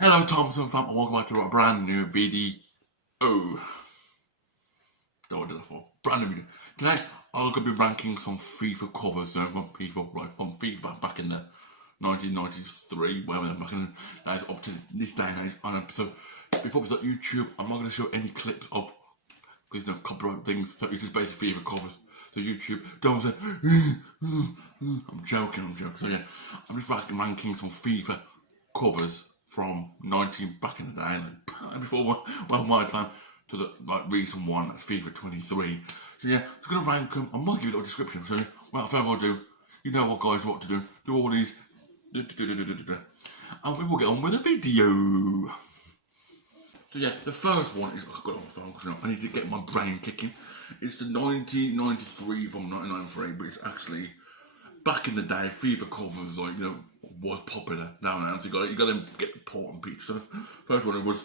Hello Thompson Fam and welcome back to a brand new video. Don't know what I did that for. Brand new video. Today I'm going to be ranking some FIFA covers. From FIFA, right, from FIFA back in the 1993, wherever back in that is up to this day and age. And so before we start YouTube, I'm not going to show any clips of because copyright things. So it's just basically FIFA covers. So YouTube, don't say I'm joking. So yeah, I'm just ranking some FIFA covers from back in the day, like before my time, to the recent one that's FIFA 23. So yeah, I'm gonna rank them. I'm gonna give you a description. So without further ado, you know what guys what to do. Do all these, and we will get on with the video. So yeah, the first one is I've got it on my phone because I need to get my brain kicking. It's the 1993 from 1993, but it's actually back in the day. FIFA covers was popular down there. So you got to get the port and pizza. So first one was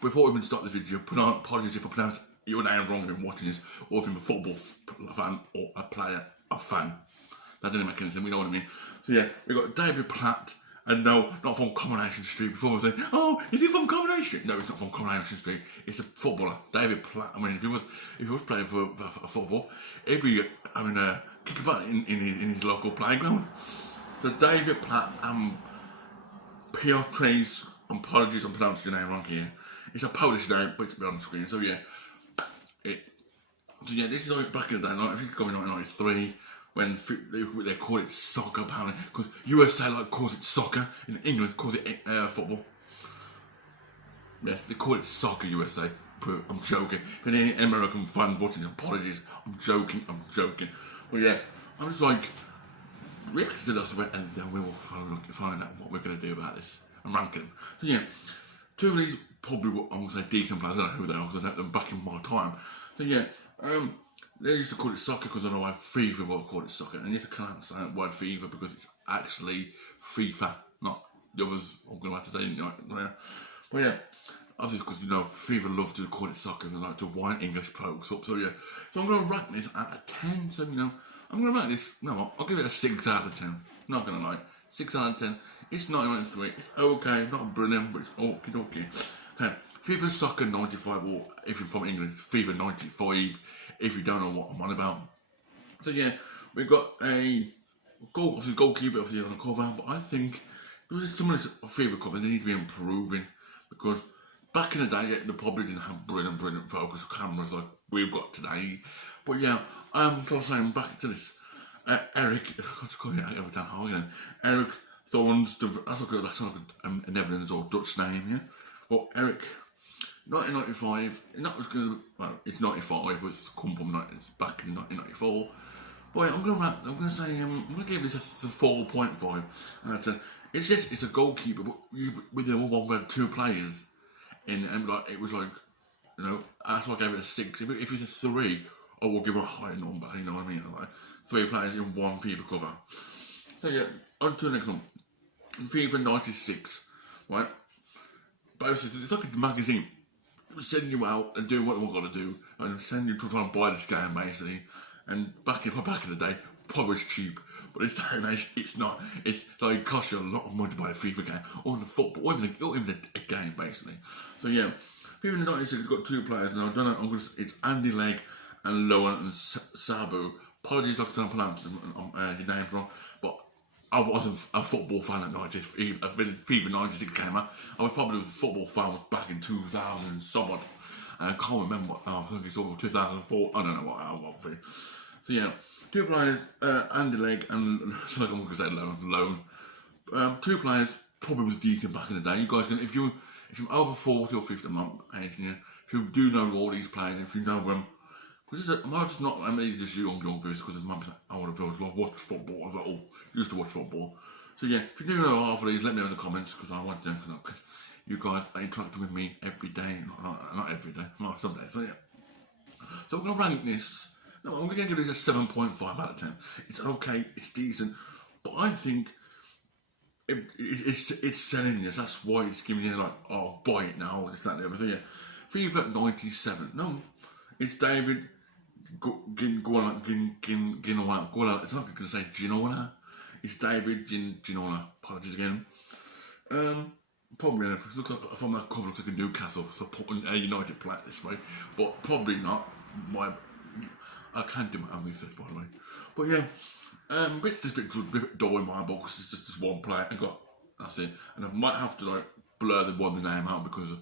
before we even start this video, apologies if I pronounce your name wrong in watching this, or if I'm a football fan or a player, a fan. That didn't make any sense. We know what I mean. So yeah, we got David Platt. And no, not from Coronation Street. Before I was saying, oh, is he from Coronation Street? No, he's not from Coronation Street. It's a footballer, David Platt. I mean, if he was playing for football, he'd be having a kick about in his local playground. So David Platt and Piotr's, apologies, I'm pronouncing your name wrong here. It's a Polish name, but it's on the screen. So yeah, this is like back in the day. I think it's going on 1993. When they call it soccer, apparently, because USA calls it soccer, in England calls it football. Yes, they call it soccer USA. I'm joking. For any American fans watching, apologies. I'm joking. Well, yeah, I'm just like react to this bit, and then we will find out what we're going to do about this and rank them. So yeah, two of these probably I'm going to say decent players. I don't know who they are because I don't know them back in my time. So yeah, they used to call it soccer because I don't know why FIFA will call it soccer, and you can't understand the word FIFA because it's actually FIFA, not the others. I'm going to have to say, but yeah, obviously because FIFA love to call it soccer and they like to wind English folks up. So yeah, so I'm going to rank this at a 10. So I'm going to rank this. No, I'll give it a 6 out of 10. Not going to lie, 6 out of 10. It's 9.3. It's okay, not brilliant, but it's okay. Okay, FIFA Soccer 95, or if you're from England, FIFA 95. If you don't know what I'm on about. So yeah, we've got a goalkeeper obviously on the cover, but I think there was some of this FIFA cover they need to be improving because back in the day they probably didn't have brilliant focus cameras like we've got today. But yeah, saying back to this. Eric, what's calling it every time? How again? Eric Thorns. That's like a Netherlands or Dutch name, yeah. Well, Eric. 1995, and that was going to, well, it's 95, but it's come from it's back in 1994. But I'm going to say, I'm going to give this a 4.5 out of 10. It's a goalkeeper, but with the one with two players, and it was that's why I gave it a 6. If it's a 3, I will give it a higher number, you know what I mean? Like 3 players in one FIFA cover. So yeah, on to the next one. FIFA 96, right? Basically, it's like a magazine. Send you out and do what we've got to do, and send you to try and buy this game basically. And back in the day, probably was cheap, but this day and age, it's not. It's like it costs you a lot of money to buy a FIFA game, or the football, or even a game basically. So yeah, FIFA 96 has got 2 players now. I don't know. It's Andy Legg and Lohan and Sabu. Apologies if I'm pronouncing your names wrong, but I wasn't a football fan at 90. FIFA 96 came out. I was probably a football fan back in 2000 and somewhat. And I can't remember. I think it's over 2004. I don't know what I was. So yeah, 2 players, Andy Legg and I'm going to say Loan. 2 players probably was decent back in the day. You guys can, if you're over 40 or 50, I'm not aging you. If you do know all these players, if you know them. I'm just young viewers because I want to watch football. I was like, used to watch football. So yeah, if you do know half of these, let me know in the comments because I want to know because you guys are interacting with me every day. Not every day, not some days. So yeah. So I'm going to rank this. No, I'm going to give this a 7.5 out of 10. It's okay, it's decent, but I think it's selling this. That's why it's giving you buy it now, this, that, and the other. So yeah, FIFA 97. No, it's David Ginola. It's not going to say Ginola. It's David Ginola. Apologies again. Probably looks like from that cover looks like a Newcastle supporting a United player this way, but probably not. I can't do my own research by the way, but yeah, it's just a bit dull in my book because it's just this one player and that's it, and I might have to like blur the name out because of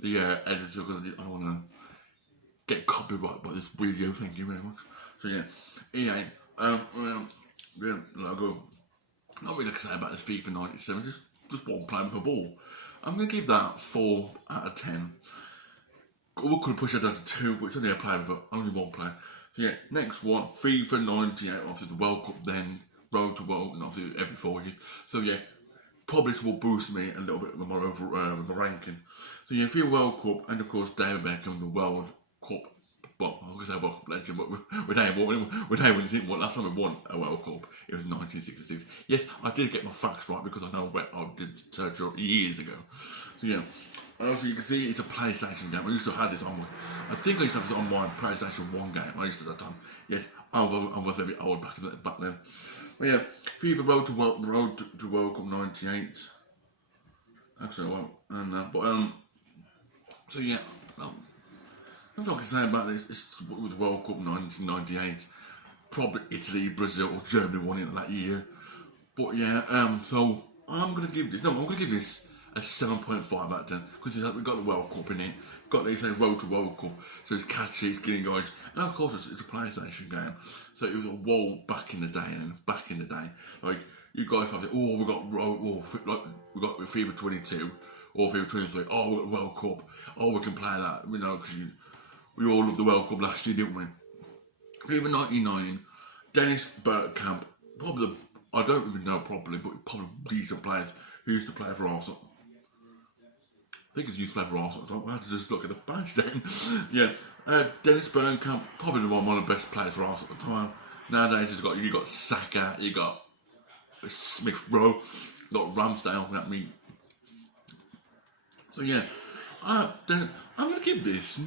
the editor because I don't want to get copyright by this video. Thank you very much. So yeah, EA, logo. Not really to say about this FIFA 97, just one player with a ball. I'm going to give that 4 out of 10. We could push it down to 2, but it's only a player with only one player. So yeah, next one, FIFA 98, obviously the World Cup then, Road to World, and obviously every 4 years. So yeah, probably this will boost me a little bit more over the ranking. So yeah, FIFA World Cup, and of course David Beckham, the World Cup. Well, I'm going to say World Cup legend, but with when you think, well, last time we won a World Cup, it was 1966. Yes, I did get my facts right because I know where I did search years ago. So yeah, and also you can see it's a PlayStation game. I used to have this on I think I used to have this on my PlayStation 1 game. I used to at that time. Yes, I was very old back then. But yeah, FIFA Road to World Cup 98. Actually, I won't. So yeah. Nothing I can say about this, it's with the World Cup 1998, probably Italy, Brazil, or Germany won it that year. But yeah, so I'm going to give this a 7.5 out of 10, because we've got the World Cup in it, got the Road to World Cup, so it's catchy, it's getting guys, and of course it's a PlayStation game, so it was a wall back in the day, like, you guys have it, we got FIFA 22, or FIFA 23, oh, we got the World Cup, oh, we can play that, because we all loved the World Cup last year, didn't we? FIFA 99, Dennis Bergkamp, I don't even know properly, but probably decent players who used to play for Arsenal. I think he's used to play for Arsenal. I don't have to just look at the badge then. Yeah, Dennis Bergkamp, probably one of the best players for Arsenal at the time. Nowadays, you got Saka, you got Smith Rowe, you got Ramsdale. So yeah, I'm going to give this.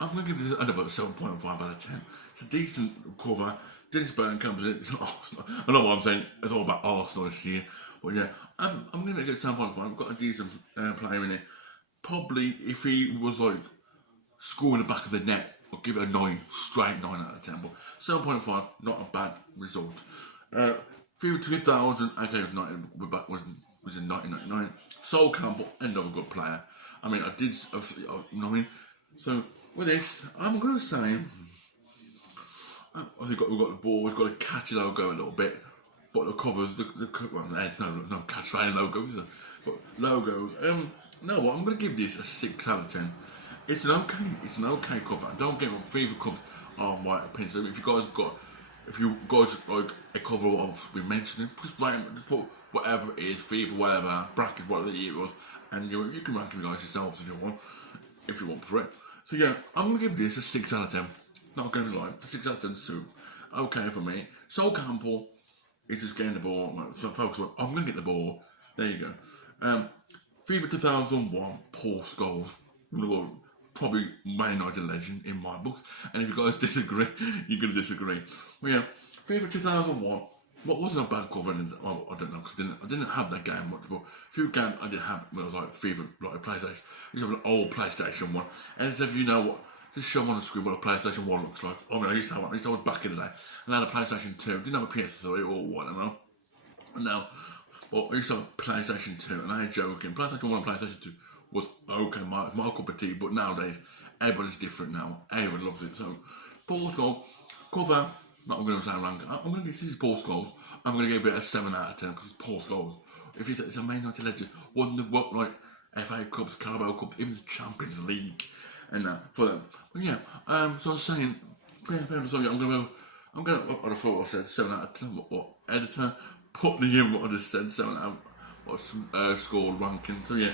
I'm going to give this another 7.5 out of 10. It's a decent cover. Dennis Bergkamp is it's Arsenal. I know what I'm saying. It's all about Arsenal this year. But yeah, I'm going to get 7.5. I've got a decent player in it. Probably if he was like scoring the back of the net, I'll give it a 9, straight 9 out of 10. But 7.5, not a bad result. FIFA 2000, again, was in 1999. Sol Campbell, another good player. I mean, So with this, I'm going to say, we've got the ball, we've got to catch the logo a little bit, but the covers, no catch flying logos, but logos. No, I'm going to give this a 6 out of 10. It's an okay cover. Don't get me wrong, FIFA covers are my opinion. If you guys like a cover of we mentioned, just put whatever it is, FIFA, whatever, bracket, whatever the year it was, and you can rank them guys yourselves if you want for it. So yeah, I'm going to give this a 6 out of 10. Not going to be lying, 6 out of 10 soup. Okay for me. Sol Campbell is just getting the ball. So focus on, I'm going to get the ball. There you go. FIFA 2001, Paul Scholes. Probably Man United legend in my books. And if you guys disagree, you're going to disagree. Well, yeah, FIFA 2001. What wasn't a bad cover? I don't know, because I didn't have that game much, but a few games I did have when I was like FIFA, like a PlayStation. I used to have an old PlayStation 1. And if you know what, just show on the screen what a PlayStation 1 looks like. I mean, I used to have one. I used to have one back in the day. And I had a PlayStation 2. I didn't have a PS3 or what, I don't know. And now, well, I used to have a PlayStation 2, and I ain't joking. PlayStation 1 and PlayStation 2 was okay, my cup of tea, but nowadays, everybody's different now. Everyone loves it. So, Paul Scholes, cover, not going to say rank. I'm going to give this is Paul Scholes. I'm going to give it a 7 out of 10 because it's Paul Scholes. If it's a Man United legend, won the FA Cups, Carabao Cups, even the Champions League, and for them. But yeah, so I was saying, I'm going to, I thought I said 7 out of 10, what editor, put me in what I just said, 7 out of score ranking. So yeah,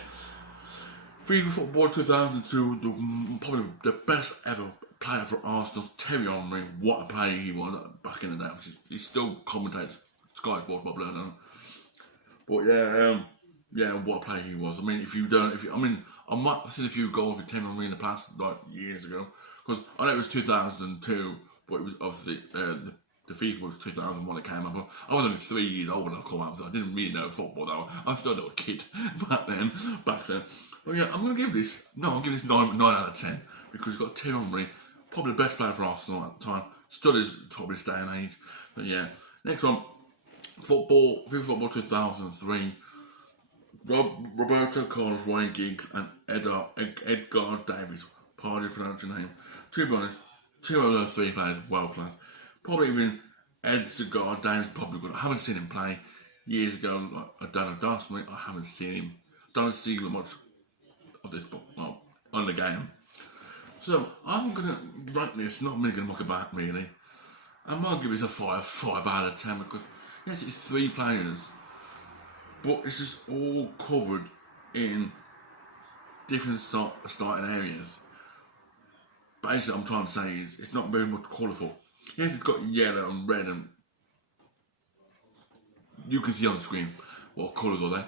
FIFA Football 2002, probably the best ever player for Arsenal, Terry Henry. What a player he was back in the day. He still commentates Sky Sports, probably, I know. But yeah, what a player he was. I mean, I might have seen a few goals with Terry Henry in the past, like years ago, because I know it was 2002, but it was obviously the The FIFA was 2001 it came up. I was only 3 years old when I came out, so I didn't really know football though. I was still a little kid back then. But yeah, I'm going to give this, 9 out of 10 because it's got Thierry Henry, probably the best player for Arsenal at the time. Still is probably this day and age. But yeah, next one, FIFA Football 2003. Roberto Carlos, Ryan Giggs, and Edgar Davis. Pardon to pronounce your name. To be honest, 2 of those 3 players world class. Probably even Edgar Davis probably good. I haven't seen him play years ago. Like Donald Dawson, I haven't seen him. Don't see much of this book on the game. So I'm gonna rank this. Not really gonna muck about really. I'm gonna give this a 5 out of 10 because yes, it's 3 players. But it's just all covered in different starting areas. Basically, what I'm trying to say is it's not very much colourful. Yes, it's got yellow and red, and you can see on the screen what colours are there.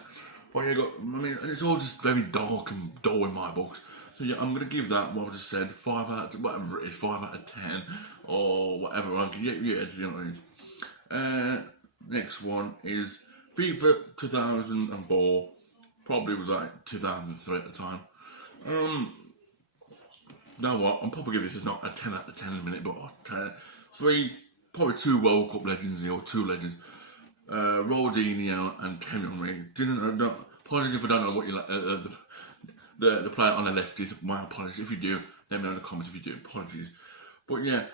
But yeah, and it's all just very dark and dull in my books. So yeah, I'm gonna give that what I just said 5 out of whatever it is, 5 out of 10 or whatever. Yeah, you know what it is. Next one is FIFA 2004, probably was like 2003 at the time. Now what? I'm probably giving this not a 10 out of 10 in a minute, but 2 World Cup legends or 2 legends. Ronaldinho and Thierry Henry. Apologies if I don't know what you like. The player on the left is. My apologies if you do. Let me know in the comments if you do. Apologies. But yeah,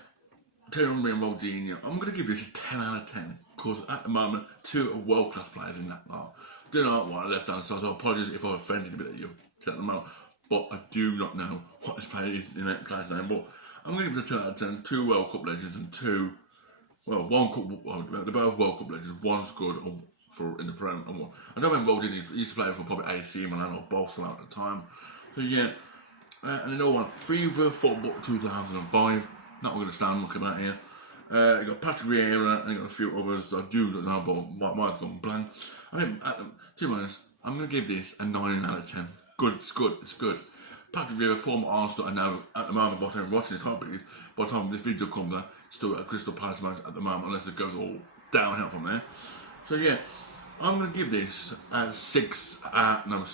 Thierry Henry and Ronaldinho. I'm going to give this a 10 out of 10 because at the moment 2 are world class players in that lot. Do not want left hand side. So apologies if I offended a bit that you've said at the moment. But I do not know what this player is in that player's name. But I'm going to give it a 10 out of 10. 2 World Cup legends and 2. Well, they're both World Cup legends. One's good in the Prem. I know when Ronaldinho used to play for probably AC Milan or Barcelona at the time. So yeah, and another one, FIFA Football 2005. Not going to stand looking at here. You got Patrick Vieira and you got a few others. I do not know, but mine's gone blank. I mean, to be honest, I'm going to give this a 9 out of 10. Good, it's good. Patrick Vieira, former Arsenal, and now at the moment, by the time watching this, by the time this video comes out, still at Crystal Palace match at the moment, unless it goes all downhill from there. So yeah, I'm going to give this a 7 out of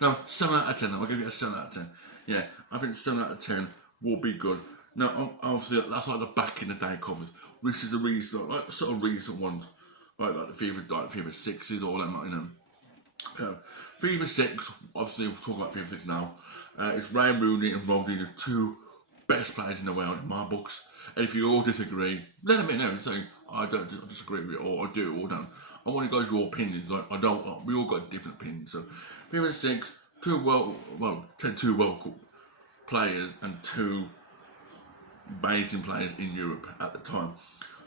10. I'll give it a 7 out of 10. Yeah, I think 7 out of 10 will be good. Now, obviously, that's like the back in the day covers. This is the recent, like sort of recent ones, like the FIFA 6s, all them, you know. FIFA 6, obviously, we'll talk about FIFA 6 now. It's Ray Rooney and Ronaldinho, 2 best players in the world in my books. And if you all disagree, let me know and say, I disagree with it, or I do, or don't. I want you guys your opinions. Like, we all got different opinions. So, FIFA 6, 2 World Cup players and 2 amazing players in Europe at the time.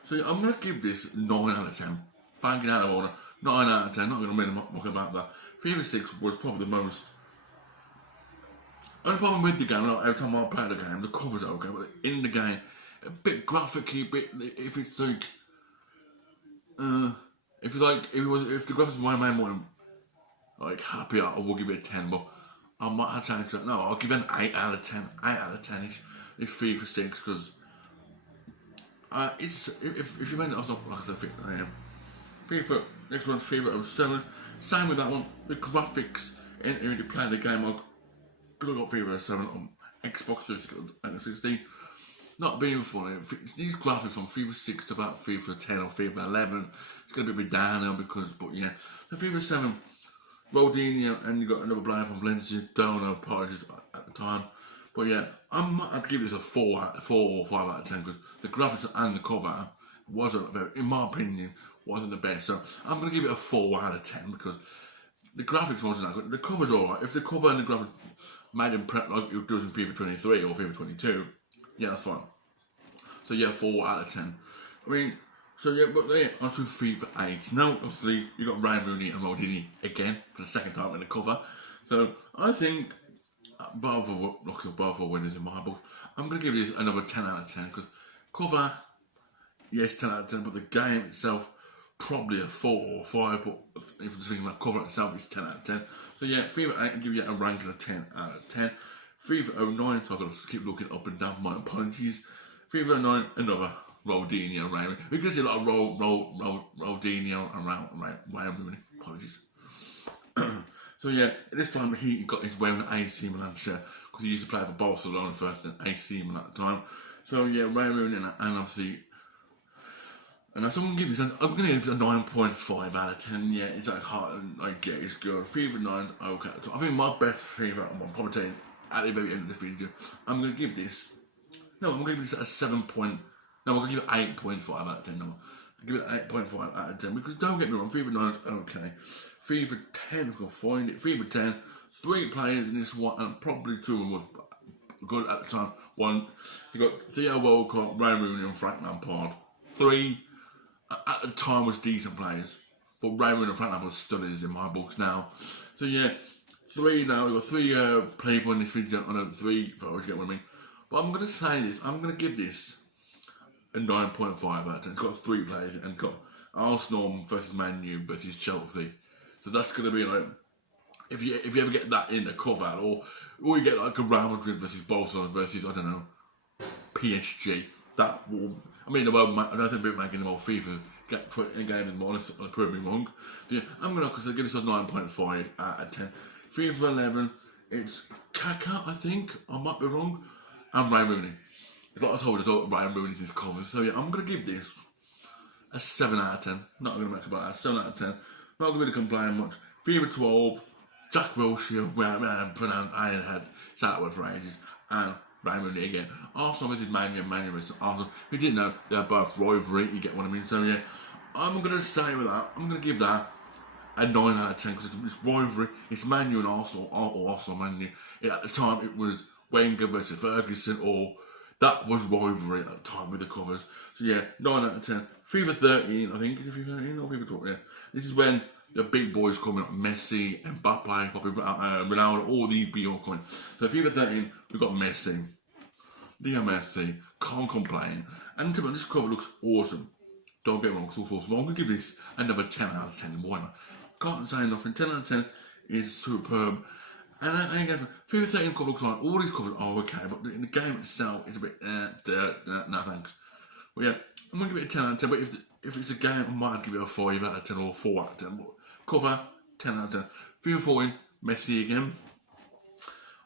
So yeah, I'm going to give this 9 out of 10. Banking out of order, 9 out of 10. Not going to really talk about that. FIFA 6 was probably the most. Only problem with the game, like every time I play the game, the cover's okay, but in the game, a bit graphic-y, if the graphics were my more like happier, I will give it a 10, but I might have changed that. No, I'll give it an 8 out of 10. 8 out of 10-ish. It's FIFA 6 because it's if you meant it, like I said, FIFA. Next one, FIFA 07. Same with that one. The graphics in you play the game, because I got FIFA 07 on Xbox 360. Not being funny. These graphics from FIFA 6 to about FIFA 10 or FIFA 11, it's going to be a bit down now but yeah. The FIFA 7, Ronaldinho, and you got another player from Valencia, don't know, apologies at the time. But yeah, I'd give this a 4 or 5 out of 10 because the graphics and the cover in my opinion, wasn't the best. So I'm going to give it a 4 out of 10 because the graphics wasn't that good. The cover's alright. If the cover and the graphics made him prep like it does in FIFA 23 or FIFA 22, yeah, that's fine. So yeah, 4 out of 10. I mean, so yeah, but yeah, on to FIFA 8. Now, obviously, you got Ray Rooney and Ronaldinho again for the second time in the cover. So I think both are winners in my book. I'm going to give this another 10 out of 10 because cover, yes, 10 out of 10, but the game itself, probably a 4 or 5, but if you're thinking about cover itself, it's 10 out of 10. So yeah, FIFA 8, I'll give you a ranking of 10 out of 10. FIFA 09, so I've got to keep looking up and down, my apologies. FIFA 09, another Ronaldinho, Ray. We can see a lot of Ronaldinho and Ray Rooney. Apologies. So yeah, at this time he got his wearing an AC Milan shirt because he used to play for Barcelona first and AC Milan at the time. So yeah, Ray Rooney and obviously. And I'm going to give this a 9.5 out of 10. Yeah, it's like hard, like yeah, it's good. FIFA 9, okay. So I think my best FIFA, I'm probably saying at the very end of this video, I'm going to give this. No, I'm going to give this a 7. No, I'm going to give it 8.5 out of 10. No, I'll give it 8.5 out of 10 because don't get me wrong, FIFA 9 is okay. FIFA 10, if I can find it. FIFA 10, 3 players in this one, and probably 2 of them were good at the time. One, you got Theo Walcott, Ray Rooney, and Frank Lampard. 3. At the time was decent players, but Raymond and Frank was studies in my books now. So yeah, 3 now. We've got 3 people in this video. I know 3, if I always get what I mean. But I'm going to say this. I'm going to give this a 9.5 out of 10. It's got 3 players and got Arsenal versus Man U versus Chelsea. So that's going to be like, if you ever get that in a cover out, or you get like a Real Madrid versus Barcelona versus, I don't know, PSG. That will, I mean, I don't think we're making them all FIFA get put in a game and honest, I'll prove me wrong. Yeah, I'm going to give this a 9.5 out of 10. FIFA 11, it's Kaka, I think, I might be wrong, and Ray Rooney. Like I told you, I thought Ray Rooney's in his covers. So yeah, I'm going to give this a 7 out of 10. Not going to make about that, 7 out of 10. Not going to really complain much. FIFA 12, Jack Wilshere, pronounced Ironhead, sat that word for ages, and Ray Rooney again. Arsenal versus Man U, Man U versus Arsenal. If you didn't know, they're both rivalry, you get what I mean. So yeah, I'm going to say with that, I'm going to give that a 9 out of 10 because it's rivalry. It's Man U and Arsenal, or Arsenal Man U. At the time, it was Wenger versus Ferguson, or that was rivalry at the time with the covers. So yeah, 9 out of 10. FIFA 13, I think, is it FIFA 13 or FIFA 12? Yeah. This is when the big boys coming up, Messi, Mbappe, probably Ronaldo, all these be all coming. So FIFA 13, we've got Messi. Leo Messi, can't complain. And to me, this cover looks awesome. Don't get me wrong, it's also awesome. I'm going to give this another 10 out of 10. Why not? Can't say nothing. 10 out of 10 is superb. And again, FIFA 13 cover looks like all these covers are okay, but in the game itself, it's a bit no thanks. But yeah, I'm going to give it a 10 out of 10, but if it's a game, I might give it a 5 out of 10 or 4 out of 10. But cover, 10 out of 10. FIFA 14, Messi again.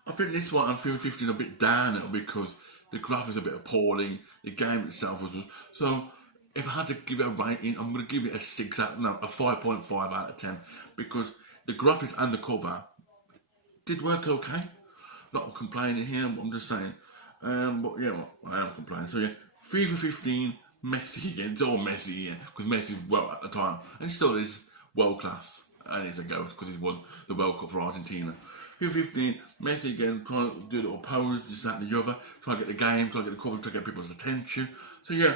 I think this one on FIFA 15 a bit down now because the graphics are a bit appalling. The game itself was so. If I had to give it a rating, I'm going to give it a 5.5 out of 10 because the graphics and the cover did work okay. Not complaining here, but I'm just saying. But yeah, well, I am complaining. So yeah, FIFA 15, Messi again. It's all Messi, yeah, because Messi well at the time and still is world class. And he's a goat because he won the World Cup for Argentina. FIFA 15, Messi again, trying to do a little pose, this, that, and the other, trying to get the game, trying to get the cover, to get people's attention. So yeah,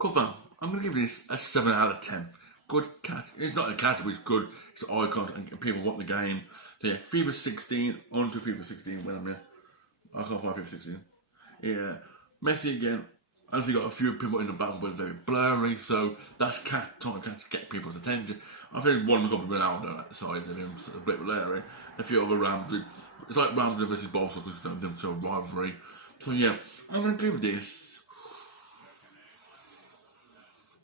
cover, I'm going to give this a 7 out of 10. Good catch. It's not a catch, but it's good. It's an icon, and people want the game. So yeah, FIFA 16, on to FIFA 16 when I'm here. I can't find FIFA 16. Yeah, Messi again. I also got a few people in the back, but very blurry, so that's trying to get people's attention. I think one got Ronaldo at the side of him, so a bit blurry. A few other Real Madrid. It's like Real Madrid versus Barcelona because them two rivalry. So yeah, I'm going to give this.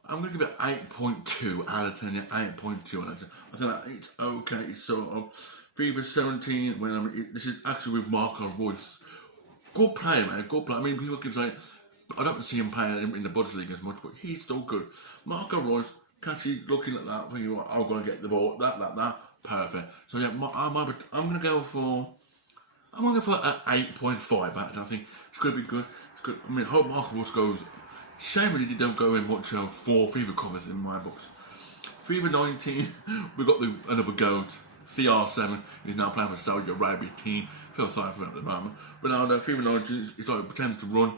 I'm going to give it 8.2 out of 10. Yeah, 8.2 out of 10. I think it's okay. It's sort of FIFA 17 when this is actually with Marco Reus. Good player, man. Good player. I mean, people keep saying. I don't see him playing in the Bundesliga as much, but he's still good. Marco Reus, catchy, looking at that, thinking, well, I'm going to get the ball, that, perfect. So yeah, I'm going to go for an 8.5 out of 10. I think it's going to be good. It's good. I mean, I hope Marco Reus goes. Shame really they don't go in much for FIFA covers in my books. FIFA 19, we got another goat. CR7, he's now playing for Saudi Arabia team. Feel sorry for him at the moment. Ronaldo, FIFA 19, he's like pretending to run.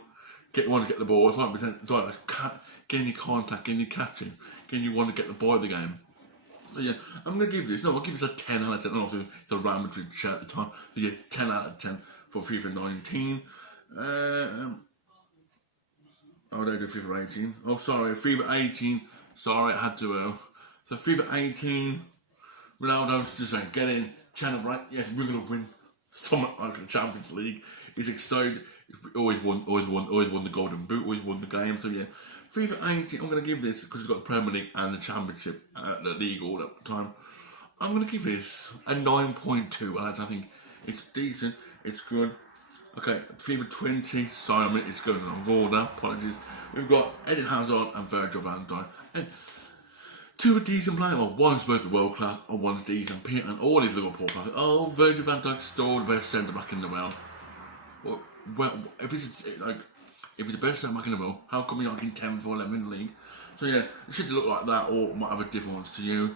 Want to get the ball. It's like getting your contact, getting your catching, getting you want to get the ball of the game. So yeah, I'm going to give this. No, I'll give this a 10 out of 10. And also, it's a Real Madrid shirt at the time. So yeah, 10 out of 10 for FIFA 19. Oh, they do FIFA 18. Oh, sorry, FIFA 18. Sorry, I had to. So FIFA 18. Ronaldo's just saying, get in, channel right. Yes, we're going to win. Something like the Champions League. He's excited. Always won the Golden Boot. Always won the game. So yeah, FIFA 18, I'm going to give this, because it's got the Premier League and the Championship, the league all at the time. I'm going to give this a 9.2, and I think it's decent, it's good. Okay, FIFA 20, sorry, it's going on order, apologies. We've got Eden Hazard and Virgil van Dijk. And two decent players, well, one's both world class and one's decent. Peter and all these Liverpool players. Oh, Virgil van Dijk's still the best centre back in the world. Well, if it's the best centre back in the world, how come you're not getting 10 for 11 in the league? So yeah, it should look like that, or might have a different ones to you.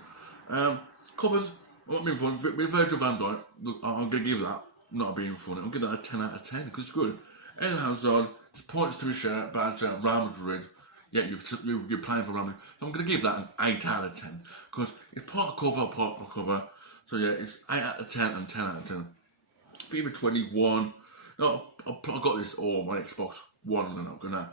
Covers, what I mean for with Virgil van Dijk, look, I'm gonna give that not being funny. I'll give that a 10 out of 10 because it's good. Eden Hazard, just points to his shirt, badge at Real Madrid. Yeah, you're playing for Real Madrid. So I'm going to give that an 8 out of 10 because it's part cover. So yeah, it's 8 out of 10 and 10 out of 10. FIFA 21. No, I got this all on my Xbox One, and I'm gonna.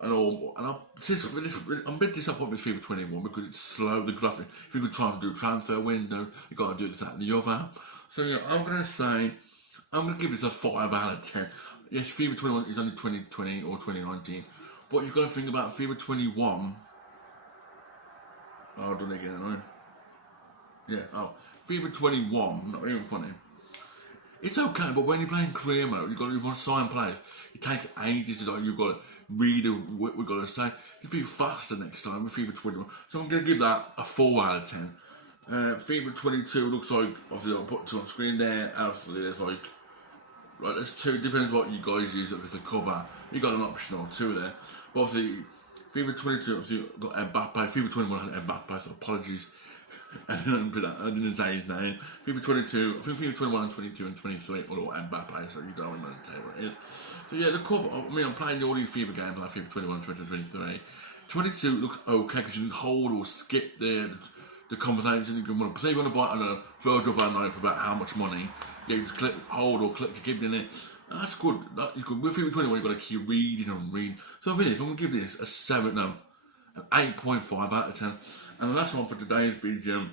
I'm a bit disappointed with FIFA 21 because it's slow, the graphic. If you could try to do a transfer window, you got to do this, that, and the other. So yeah, I'm gonna give this a 5 out of 10. Yes, FIFA 21 is only 2020 or 2019, but you've got to think about FIFA 21. Oh, I've done it again, haven't I? Yeah, FIFA 21, not even funny. It's okay, but when you're playing career mode, you want to sign players. It takes ages to you've got to read what we've got to say. It'll be faster next time with FIFA 21. So I'm going to give that a 4 out of 10. FIFA 22 looks like, obviously I'll put 2 on screen there, obviously there's like, right, there's 2, depends what you guys use as a cover. You got an option or 2 there. But obviously, FIFA 22 obviously got Mbappe, FIFA 21 had Mbappe, so apologies. I didn't say his name. FIFA 22, I think FIFA 21 and 22 and 23 all Mbappe, so you don't want to tell you what it is. So yeah, the cover, I mean, I'm playing all these FIFA games like FIFA 21, 22, 23. 22 looks okay because you can hold or skip the conversation. You can want to say you want to buy, I don't know, Virgil van Dijk for about how much money. Yeah, you just click, hold or click, keep in it. That's good. That is good. With FIFA 21, you've got to keep reading and reading. So for this, I'm going to give this an 8.5 out of 10. And the last one for today's video,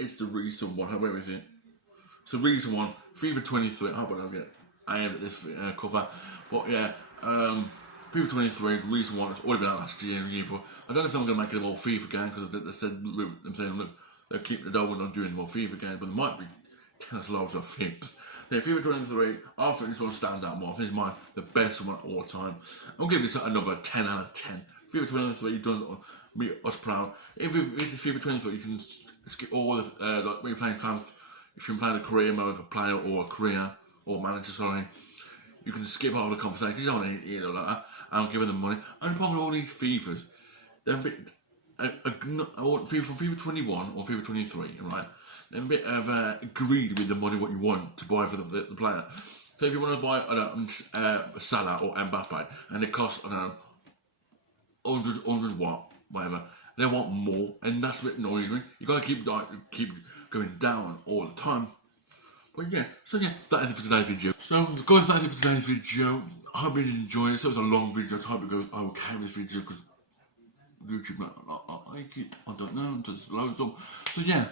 it's the recent one. Where is it? It's the recent one, FIFA 23. I hope I don't get aimed at this cover. But yeah, FIFA 23, the recent one, it's already been out last year, but I don't know if I'm going to make it a more FIFA game because they said, I'm saying, look, they'll keep the door when I'm doing more FIFA games, but there might be 10 loads of things. Yeah, FIFA 23, I think this one stands out more. I think it's the best one of all time. I'll give this another 10 out of 10. FIFA 23 does make us proud. If it's FIFA 23, you can skip all the, like when you're playing if you're playing a career mode of a player or a career, or manager, sorry, you can skip all the conversation. You don't want to hear like that. I'm giving them money. And the problem with all these FIFAs, they're a bit, from FIFA 21 or FIFA 23, right? They're a bit of greedy with the money what you want to buy for the player. So if you want to buy Salah or Mbappe, and it costs, I don't know, 100 what, whatever, they want more, and that's what annoys me. You gotta keep going down all the time. But yeah, so yeah, that is it for today's video. So guys, that's it for today's video. I hope you enjoy it. So it's a long video. I hope it goes okay with this video because YouTube, I like it. I don't know, just loads of. So yeah,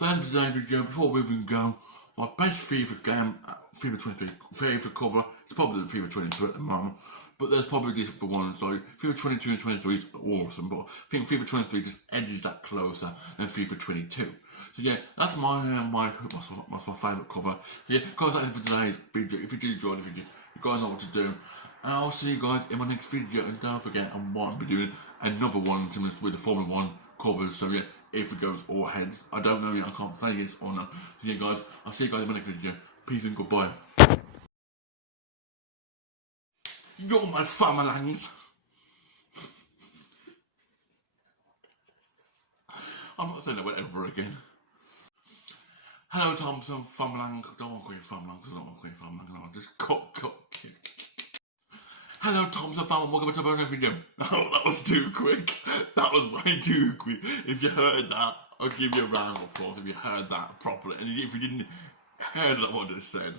that's it for today's video. Before we even go, my best FIFA game, FIFA 23 favourite cover. It's probably the FIFA 23 at the moment. But there's probably different ones, like FIFA 22 and 23 is awesome, but I think FIFA 23 just edges that closer than FIFA 22. So yeah, that's my favourite cover. So yeah, guys, that's it for today's video. If you did enjoy the video, you guys know what to do. And I'll see you guys in my next video. And don't forget, I might be doing another one similar with the Formula 1 covers. So yeah, if it goes all ahead, I don't know yet, I can't say yes or no. So yeah, guys, I'll see you guys in my next video. Peace and goodbye. You're my famalangs. I'm not saying that word ever again. Hello, Thompson Fam. Don't want to call you Fam, because I don't want to call you Fam. No, just cut. Hello, Thompson Fam, and welcome to another video. Oh, that was too quick. That was way too quick. If you heard that, I'll give you a round of applause if you heard that properly. And if you didn't hear that, what I just said.